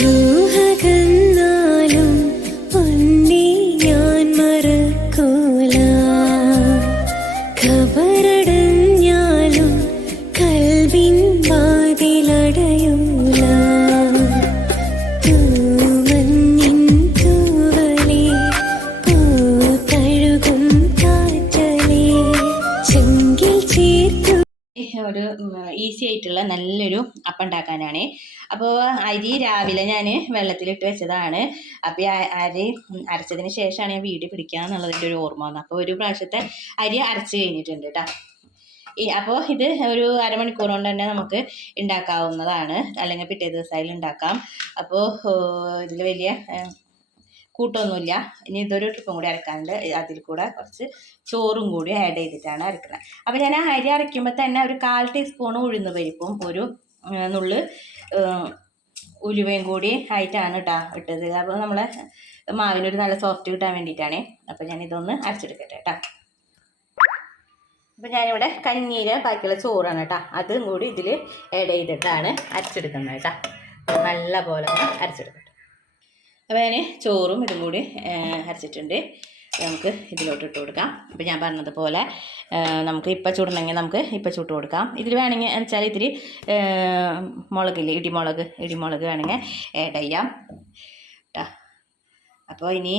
രൂഹകന്നാലും പൊന്നെ ഞാൻ മറക്കൂല ഖബറടഞ്ഞാലും കൽവിൻ വാതിലടയൂല തൂമഞ്ഞിൻ തൂവലേ പൂത്തഴുകും കാറ്റലേ ചെങ്കിൽ ചേർത്തു ഒരു ഈസി ആയിട്ടുള്ള നല്ലൊരു അപ്പം ഉണ്ടാക്കാനാണ്. അപ്പോൾ അരി രാവിലെ ഞാൻ വെള്ളത്തിലിട്ട് വെച്ചതാണ്. അപ്പോൾ ഈ അരി അരച്ചതിന് ശേഷമാണ് ഞാൻ വീഡിയോ പിടിക്കുക എന്നുള്ളതിൻ്റെ ഒരു ഓർമ്മ വന്നത്. അപ്പോൾ ഒരു പ്രാവശ്യത്തെ അരി അരച്ച് കഴിഞ്ഞിട്ടുണ്ട് കേട്ടോ. അപ്പോൾ ഇത് ഒരു അരമണിക്കൂർ കൊണ്ട് തന്നെ നമുക്ക് ഉണ്ടാക്കാവുന്നതാണ്, അല്ലെങ്കിൽ പിറ്റേ ദിവസമായാലും ഉണ്ടാക്കാം. അപ്പോൾ ഇതിൽ വലിയ കൂട്ടമൊന്നുമില്ല. ഇനി ഇതൊരു ട്രിപ്പും കൂടി അരക്കാനുണ്ട്. അതിൽ കൂടെ കുറച്ച് ചോറും കൂടി ആഡ് ചെയ്തിട്ടാണ് അരക്കുന്നത്. അപ്പോൾ ഞാൻ അരി അരയ്ക്കുമ്പോൾ തന്നെ ഒരു 1/4 ടീസ്പൂൺ ഉഴുന്ന് പരിപ്പും ഒരു നുള്ള് ഉലുവയും കൂടി ആയിട്ടാണ് ഇട്ടത്. അപ്പോൾ നമ്മളെ മാവിനൊരു നല്ല സോഫ്റ്റ് കിട്ടാൻ വേണ്ടിയിട്ടാണ്. അപ്പോൾ ഞാൻ ഇതൊന്ന് അരച്ചെടുക്കട്ടെ കേട്ടോ. അപ്പോൾ ഞാനിവിടെ കഞ്ഞീര് ബാക്കിയുള്ള ചോറാണ് കേട്ടോ, അതും കൂടി ഇതിൽ ആഡ് ചെയ്തിട്ടാണ് അരച്ചെടുക്കുന്നത് കേട്ടോ. നല്ല പോലെ അരച്ചെടുക്കട്ടെ. അപ്പോൾ ഞാൻ ചോറും ഇതും കൂടി അരച്ചിട്ടുണ്ട്. നമുക്ക് ഇതിലോട്ട് ഇട്ട് കൊടുക്കാം. അപ്പോൾ ഞാൻ പറഞ്ഞതുപോലെ നമുക്ക് ഇപ്പം ചൂടണമെങ്കിൽ നമുക്ക് ഇപ്പം ചുട്ട് കൊടുക്കാം. ഇതിൽ വേണമെങ്കിൽ എന്ന് വെച്ചാൽ ഇത്തിരി മുളകില്ലേ, ഇടിമുളക് വേണമെങ്കിൽ ആഡ് ചെയ്യാം കേട്ടോ. അപ്പോൾ ഇനി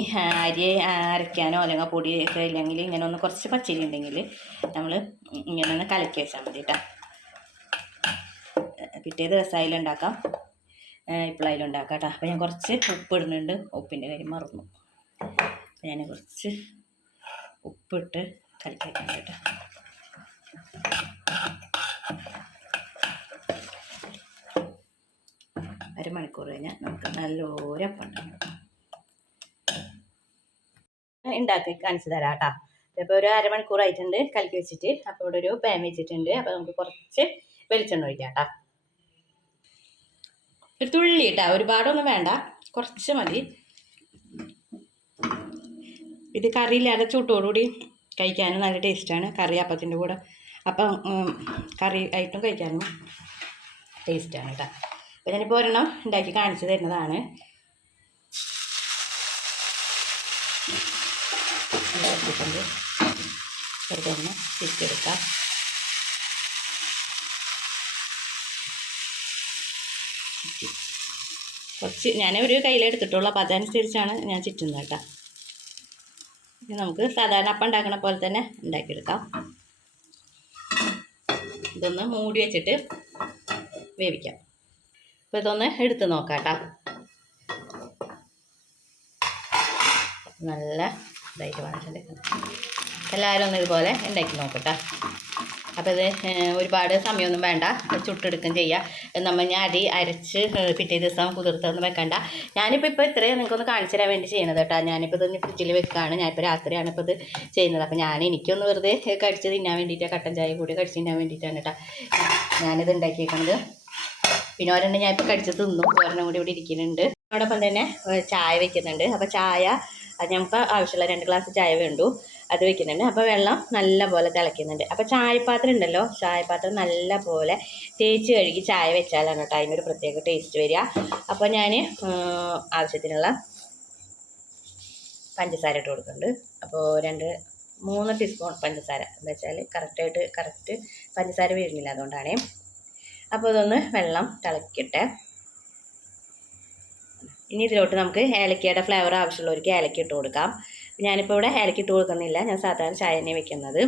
അരി അരയ്ക്കാനോ അല്ലെങ്കിൽ പൊടിയൊക്കെ ഇല്ലെങ്കിൽ ഇങ്ങനെ ഒന്ന് കുറച്ച് പച്ചരി ഉണ്ടെങ്കിൽ നമ്മൾ ഇങ്ങനെ ഒന്ന് കലക്കി വെച്ചാൽ മതി കേട്ടോ. പിറ്റേ ദിവസമായാലും ഉണ്ടാക്കാം, ഇപ്പോഴായാലും ഉണ്ടാക്കാം കേട്ടോ. അപ്പോൾ ഞാൻ കുറച്ച് ഉപ്പ് ഇടുന്നുണ്ട്, ഉപ്പിൻ്റെ കാര്യം മറന്നു. ഞാൻ കുറച്ച് ഉപ്പിട്ട് കലക്കി വെക്കണം കേട്ടോ. അരമണിക്കൂർ കഴിഞ്ഞാൽ നമുക്ക് നല്ലൊരു അപ്പം ഉണ്ടാക്കി കാണിച്ചു തരാം കേട്ടോ. ഇപ്പോൾ ഒരു അരമണിക്കൂർ ആയിട്ടുണ്ട് കലക്കി വെച്ചിട്ട്. അപ്പോൾ ഇവിടെ ഒരു പാൻ വെച്ചിട്ടുണ്ട്. അപ്പോൾ നമുക്ക് കുറച്ച് വെളിച്ചെണ്ണ ഒഴിക്കാം കേട്ടോ. ഒരു തുള്ളി കേട്ടോ, ഒരുപാടൊന്നും വേണ്ട, കുറച്ച് മതി. ഇത് കറിയില്ലാതെ ചൂട്ടോടുകൂടി കഴിക്കാനും നല്ല ടേസ്റ്റാണ്. കറി അപ്പത്തിൻ്റെ കൂടെ അപ്പം കറി ആയിട്ടും കഴിക്കാനും ടേസ്റ്റാണ് കേട്ടോ. അപ്പോൾ ഞാനിപ്പോൾ ഒരെണ്ണം ഉണ്ടാക്കി കാണിച്ചു തരുന്നതാണ്. ഉണ്ടാക്കിയിട്ടുണ്ട്, വെറുതെ ഒന്ന് തിരിച്ചെടുക്കാം. കുറച്ച് ഞാനൊരു കയ്യിലെടുത്തിട്ടുള്ളൂ, അപ്പോൾ അതനുസരിച്ചാണ് ഞാൻ ചുറ്റുന്നത് കേട്ടോ. നമുക്ക് സാധാരണ അപ്പം ഉണ്ടാക്കണ പോലെ തന്നെ ഉണ്ടാക്കിയെടുക്കാം. ഇതൊന്ന് മൂടി വെച്ചിട്ട് വേവിക്കാം. അപ്പോൾ ഇതൊന്ന് എടുത്ത് നോക്കാം കേട്ടോ. നല്ല ഇതായിട്ട് വന്നിട്ടുണ്ട്. എല്ലാവരും ഒന്ന് ഇതുപോലെ ഉണ്ടാക്കി നോക്കട്ടെ. അപ്പോൾ ഇത് ഒരുപാട് സമയമൊന്നും വേണ്ട, ചുട്ടെടുക്കുകയും ചെയ്യാം. ഞാൻ അരി അരച്ച് പിറ്റേ ദിവസം കുതിർത്തൊന്നും വെക്കണ്ട. ഞാനിപ്പോൾ ഇത്രയും നിങ്ങൾക്കൊന്ന് കാണിച്ചു തരാൻ വേണ്ടി ചെയ്യുന്നത് കേട്ടോ. ഞാനിപ്പോൾ ഇതൊന്ന് ഫ്രിഡ്ജിൽ വെക്കുകയാണ്. ഞാനിപ്പോൾ രാത്രിയാണ് ഇപ്പോൾ ഇത് ചെയ്യുന്നത്. അപ്പോൾ എനിക്കൊന്ന് വെറുതെ കടിച്ച് തിന്നാൻ വേണ്ടിയിട്ടാണ്, കട്ടൻ ചായ കൂടി കടിച്ച് തിന്നാൻ വേണ്ടിയിട്ടാണ് കേട്ടോ ഞാനിത് ഉണ്ടാക്കിയേക്കുന്നത്. പിന്നെ ഒരെണ്ണം ഞാനിപ്പോൾ കടിച്ച് തിന്നു, ഒരെണ്ണം കൂടി ഇവിടെ ഇരിക്കുന്നുണ്ട്. അതോടൊപ്പം തന്നെ ചായ വെക്കുന്നുണ്ട്. അപ്പോൾ ചായ നമുക്ക് ആവശ്യമുള്ള 2 ഗ്ലാസ് ചായ വേണ്ടു, അത് വെക്കുന്നുണ്ട്. അപ്പോൾ വെള്ളം നല്ല പോലെ തിളയ്ക്കുന്നുണ്ട്. അപ്പോൾ ചായപാത്രം ഉണ്ടല്ലോ, ചായപാത്രം നല്ല പോലെ തേച്ച് കഴുകി ചായ വെച്ചാലാണ് കേട്ടോ അതിനൊരു പ്രത്യേക ടേസ്റ്റ് വരിക. അപ്പോൾ ഞാൻ ആവശ്യത്തിനുള്ള പഞ്ചസാര ഇട്ട് കൊടുക്കുന്നുണ്ട്. അപ്പോൾ 3 ടീസ്പൂൺ പഞ്ചസാര, എന്താ വെച്ചാൽ കറക്റ്റ് പഞ്ചസാര വീഴുന്നില്ല, അതുകൊണ്ടാണ്. അപ്പോൾ ഇതൊന്ന് വെള്ളം തിളയ്ക്കട്ടെ. ഇനി ഇതിലോട്ട് നമുക്ക് ഏലക്കയുടെ ഫ്ലേവർ ആവശ്യമുള്ളവർക്ക് ഏലക്ക ഇട്ട് കൊടുക്കാം. ഞാനിപ്പോൾ ഇവിടെ ഏലക്ക ഇട്ട് കൊടുക്കുന്നില്ല, ഞാൻ സാധാരണ ചായ തന്നെ വെക്കുന്നത്.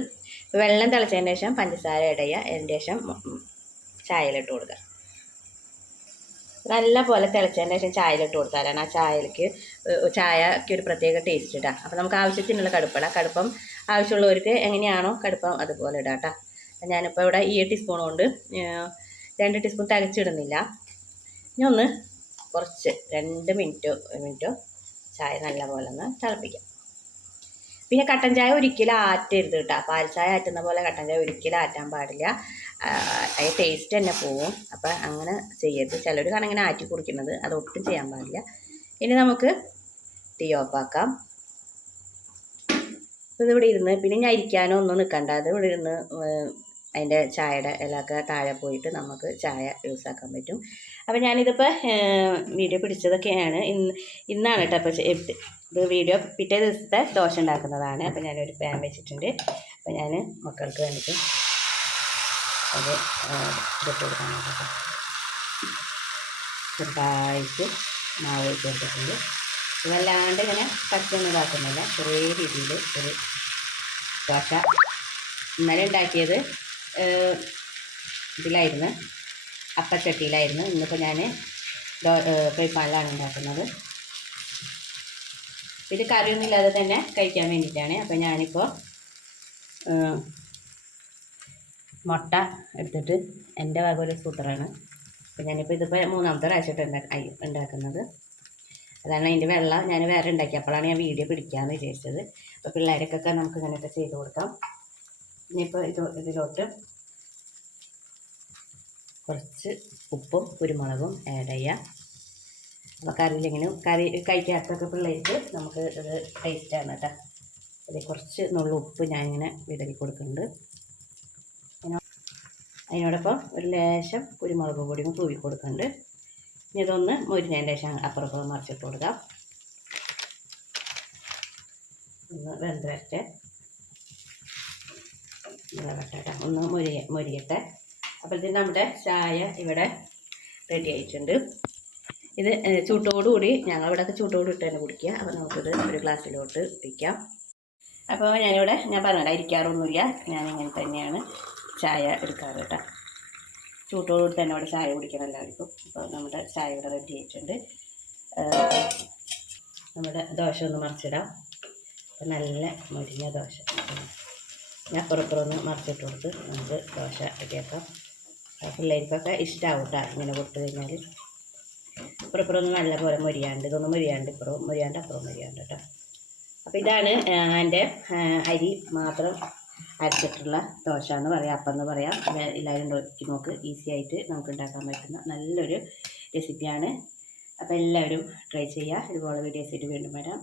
വെള്ളം തിളച്ചതിന് ശേഷം പഞ്ചസാര ഇട ചെയ്യുക, അതിന് ശേഷം ചായയിലിട്ട് കൊടുക്കുക. നല്ല പോലെ തിളച്ചതിന് ശേഷം ചായയിലിട്ട് കൊടുത്താലാണ് ആ ചായക്ക് ഒരു പ്രത്യേക ടേസ്റ്റ് ഇടാം. അപ്പോൾ നമുക്ക് ആവശ്യത്തിനുള്ള കടുപ്പം ആവശ്യമുള്ളവർക്ക് എങ്ങനെയാണോ കടുപ്പം അതുപോലെ ഇടാം കേട്ടോ. ഞാനിപ്പോൾ ഇവിടെ ഈ ടീസ്പൂൺ കൊണ്ട് 2 ടീസ്പൂൺ തികച്ചിടുന്നില്ല. ഇനി ഒന്ന് കുറച്ച് 2 മിനിറ്റോ ചായ നല്ല പോലെ ഒന്ന് തിളപ്പിക്കാം. പിന്നെ കട്ടൻ ചായ ഒരിക്കലും ആറ്റരുത് കേട്ടോ. പാൽ ചായ ആറ്റുന്ന പോലെ കട്ടൻ ചായ ഒരിക്കലും ആറ്റാൻ പാടില്ല, അതിൻ്റെ ടേസ്റ്റ് തന്നെ പോവും. അപ്പോൾ അങ്ങനെ ചെയ്യരുത്. ചിലർ കാണാൻ ഇങ്ങനെ ആറ്റി കുടിക്കുന്നത്, അതൊട്ടും ചെയ്യാൻ പാടില്ല. ഇനി നമുക്ക് തീ ഓഫാക്കാം. ഇതിവിടെ ഇരുന്ന് പിന്നെ ഞാൻ ഇരിക്കാനോ ഒന്നും നിൽക്കണ്ട, അത് ഇവിടെ ഇരുന്ന് അതിൻ്റെ ചായയുടെ ഇലയൊക്കെ താഴെ പോയിട്ട് നമുക്ക് ചായ യൂസ് ആക്കാൻ പറ്റും. അപ്പോൾ ഞാനിതിപ്പോൾ വീഡിയോ പിടിച്ചതൊക്കെയാണ്. ഇന്നാണ് കേട്ടോ. അപ്പോൾ ഇത് വീഡിയോ പിറ്റേ ദിവസത്തെ ദോശ ഉണ്ടാക്കുന്നതാണ്. അപ്പോൾ ഞാനൊരു പാൻ വെച്ചിട്ടുണ്ട്. അപ്പോൾ ഞാൻ മക്കൾക്ക് വേണ്ടിയിട്ട് അത് ഇതിട്ട് കൊടുക്കാൻ നോക്കട്ടെ. ചെറുതായിട്ട് മാവ് വെച്ച് കൊടുത്തിട്ടുണ്ട്. വല്ലാണ്ട് ഇങ്ങനെ പച്ചയൊന്നും ഇതാക്കുന്നില്ല. ചെറിയ രീതിയിൽ ഒരു ദോശ. ഇന്നലെ ഉണ്ടാക്കിയത് ഇതിലായിരുന്നു, അപ്പച്ചട്ടിയിലായിരുന്നു. ഇന്നിപ്പോൾ ഞാൻ ഫ്രൈ പാനിലാണ് ഉണ്ടാക്കുന്നത്. ഇത് കറിയൊന്നും ഇല്ലാതെ തന്നെ കഴിക്കാൻ വേണ്ടിയിട്ടാണ്. അപ്പോൾ ഞാനിപ്പോൾ മുട്ട എടുത്തിട്ട് എൻ്റെ വക ഒരു സൂത്രമാണ്. അപ്പോൾ ഞാനിപ്പോൾ ഇതിപ്പോൾ 3ാമത്തെ പ്രാവശ്യമായിട്ട് ഉണ്ടാക്കുന്നത്. അതാണ് അതിൻ്റെ വെള്ളം ഞാൻ വേറെ ഉണ്ടാക്കി. അപ്പോഴാണ് ഞാൻ വീഡിയോ പിടിക്കാമെന്ന് വിചാരിച്ചത്. അപ്പോൾ പിള്ളേർക്കൊക്കെ നമുക്ക് ഇങ്ങനെയൊക്കെ ചെയ്ത് കൊടുക്കാം. ഇനിയിപ്പോൾ ഇതിലോട്ട് കുറച്ച് ഉപ്പും കുരുമുളകും ആഡ് ചെയ്യാം. അപ്പോൾ കറിയിലെങ്കിലും കറി കഴിക്കാത്തൊക്കെ പിള്ളേർക്ക് നമുക്ക് ഇത് ടേസ്റ്റാണ് കേട്ടോ. അതിൽ കുറച്ച് നുള്ളു ഉപ്പ് ഞാനിങ്ങനെ വിതറി കൊടുക്കുന്നുണ്ട്. അതിനോടൊപ്പം ഒരു ലേശം കുരുമുളക് പൊടിയും തൂവി കൊടുക്കുന്നുണ്ട്. ഇനി ഇതൊന്ന് മുരിഞ്ഞതിൻ്റെ ശേഷം അപ്പുറം മറിച്ചിട്ട് കൊടുക്കാം. ഒന്ന് വെന്ത് വരട്ടെ, കേട്ടോ. ഒന്ന് മൊരിയട്ടെ. അപ്പോഴത്തേക്കും നമ്മുടെ ചായ ഇവിടെ റെഡി ആയിട്ടുണ്ട്. ഇത് ചൂട്ടോടുകൂടി, ഞങ്ങളിവിടെയൊക്കെ ചൂട്ടോടുകൂടി തന്നെ കുടിക്കുക. അപ്പോൾ നമുക്കിത് ഒരു ഗ്ലാസ്സിലോട്ട് വയ്ക്കാം. അപ്പോൾ ഞാൻ പറഞ്ഞില്ല, ഇരിക്കാറൊന്നുമില്ല. ഞാനിങ്ങനെ തന്നെയാണ് ചായ എടുക്കാറ് കേട്ടോ. ചൂട്ടോടുകൂടി തന്നെ ഇവിടെ ചായ കുടിക്കണം എല്ലാവർക്കും. അപ്പോൾ നമ്മുടെ ചായ ഇവിടെ റെഡി ആയിട്ടുണ്ട്. നമ്മുടെ ദോശ ഒന്ന് മറിച്ചിടാം. അപ്പോൾ നല്ല മുരിഞ്ഞ ദോശ. ഞാൻ അപ്പുറപ്പുറമൊന്ന് മറിച്ചിട്ട് കൊടുത്ത് നമുക്ക് ദോശ റെഡിയാക്കാം. പിള്ളേർക്കൊക്കെ ഇഷ്ടമാവും കേട്ടോ ഇങ്ങനെ കൊടുത്തു കഴിഞ്ഞാൽ. അപ്പുറപ്പുറമൊന്നും നല്ല പോലെ മൊരിയാണ്ട്, ഇതൊന്നും മൊരിയാണ്ട് ഇപ്പുറം മൊരിയാണ്ട് അപ്പുറം മൊരിയാണ്ട് കേട്ടോ. അപ്പോൾ ഇതാണ് എൻ്റെ അരി മാത്രം അരച്ചിട്ടുള്ള ദോശ എന്ന് പറയാം, അപ്പം എന്ന് പറയാം. എല്ലാവരും ഉണ്ടാക്കി നോക്ക്. ഈസി ആയിട്ട് നമുക്ക് ഉണ്ടാക്കാൻ പറ്റുന്ന നല്ലൊരു റെസിപ്പിയാണ്. അപ്പോൾ എല്ലാവരും ട്രൈ ചെയ്യുക. ഇതുപോലെ വീഡിയോസ് ആയിട്ട് വീണ്ടും വരാം.